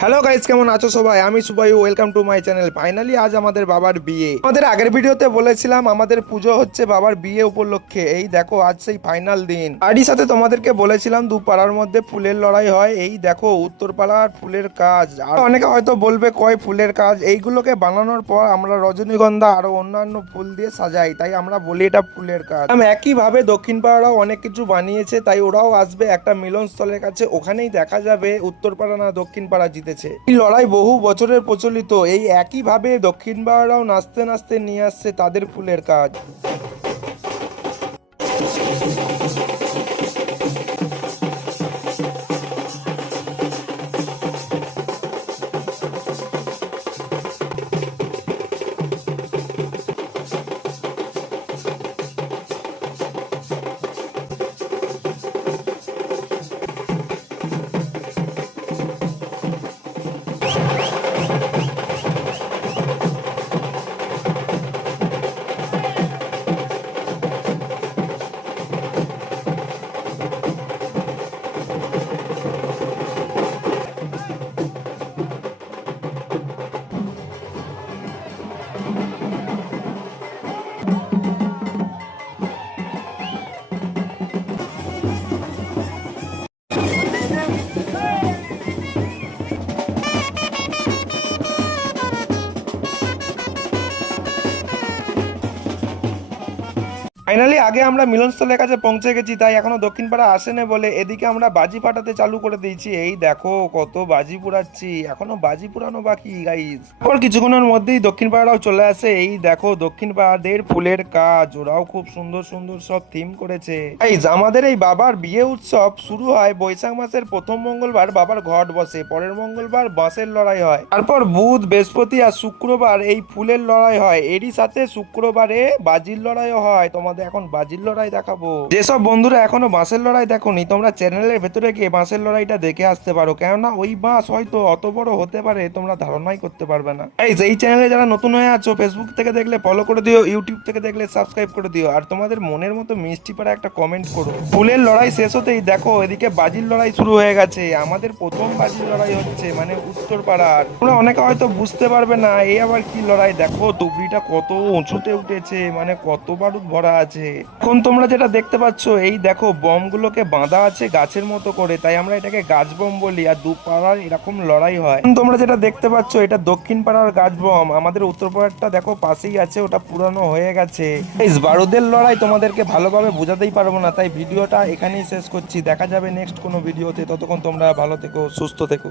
Hello guys, কেমন আছো সবাই? আমি Subai, welcome to my channel. Finally আজ আমাদের বাবার বিয়ে। আমাদের আগের ভিডিওতে বলেছিলাম আমাদের পুজো হচ্ছে বাবার বিয়ে উপলক্ষে। এই দেখো আজ সেই ফাইনাল দিন। তারই সাথে তোমাদেরকে বলেছিলাম দু পাড়ার মধ্যে ফুলের লড়াই হয়। এই দেখো উত্তর পাড়ার ফুলের কাজ। আর অনেকে হয়তো বলবে কয় ফুলের কাজ, এইগুলোকে বানানোর পর আমরা রজনীগন্ধা আরো অন্যান্য ফুল দিয়ে সাজাই, তাই আমরা বলি এটা ফুলের কাজ। একই ভাবে দক্ষিণ পাড়াও অনেক কিছু বানিয়েছে, তাই ওরাও আসবে একটা মিলনস্থলের কাছে। ওখানেই দেখা যাবে উত্তর পাড়া না দক্ষিণ পাড়া জিতেছে। এই লড়াই বহু বছরের প্রচলিত। এই একই ভাবে দক্ষিণ পাড়াও নাচতে নাচতে নিয়ে আসছে তাদের ফুলের কাজ। ফাইনালি আগে আমরা মিলনস্থলের কাছে পৌঁছে গেছি, তাই এখনো দক্ষিণ পাড়া আসেনি বলে এদিকে আমরা বাজি ফাটাতে চালু করে দিয়েছি। এই দেখো কত বাজি পুরাচ্ছি, এখনো বাজি পুরানো বাকি গাইজ। ওর কিছুক্ষণের মধ্যেই দক্ষিণ পাড়াও চলে আসে। এই দেখো দক্ষিণ পাড়াদের ফুলের কাজ, ওরাও খুব সুন্দর সুন্দর সব থিম করেছে। গাইজ আমাদের এই বাবার বিয়ে উৎসব শুরু হয় বৈশাখ মাসের প্রথম মঙ্গলবার। বাবার ঘট বসে, পরের মঙ্গলবার বাঁশের লড়াই হয়, তারপর বুধ বৃহস্পতি আর শুক্রবার এই ফুলের লড়াই হয়। এরই সাথে শুক্রবারে বাজির লড়াইও হয়। তোমাদের এখন বাজির লড়াই দেখাবো। যেসব বন্ধুরা এখনো বাঁশের লড়াই দেখোনি, তোমরা চ্যানেলের ভেতরে গিয়ে বাঁশের লড়াইটা দেখে আসতে পারো, কেননা ওই বাঁশ হয়তো অত বড় হতে পারে তোমরা ধারণাই করতে পারবে না। এই চ্যানেলে যারা নতুন হয়ে আছো, ফেসবুক থেকে দেখলে ফলো করে দিও, ইউটিউব থেকে দেখলে সাবস্ক্রাইব করে দিও, আর তোমাদের মনের মতো মিষ্টি পাড়া একটা কমেন্ট করো। ফুলের লড়াই শেষ হতেই দেখো এদিকে বাজির লড়াই শুরু হয়ে গেছে। আমাদের প্রথম বাজির লড়াই হচ্ছে, মানে উত্তর পাড়ার। তোমরা অনেকে হয়তো বুঝতে পারবে না এই আবার কি লড়াই। দেখো তুবড়িটা কত উঁচুতে উঠেছে, মানে কত বারুদ ভরা আছে। এখন তোমরা যেটা দেখতে পাচ্ছ, এই দেখো বমগুলোকে বাঁধা আছে গাছের মতো করে, তাই আমরা এটাকে গাছ বম বলি। আর দু পাড়ার এরকম লড়াই হয়। এখন তোমরা যেটা দেখতে পাচ্ছ এটা দক্ষিণ পাড়ার গাছ বম। আমাদের উত্তর পাড়ারটা দেখো পাশেই আছে, ওটা পুরানো হয়ে গেছে। এই বারুদের লড়াই তোমাদেরকে ভালোভাবে বোঝাতেই পারবো না, তাই ভিডিওটা এখানেই শেষ করছি। দেখা যাবে নেক্সট কোনো ভিডিওতে। ততক্ষণ তোমরা ভালো থেকো, সুস্থ থেকো।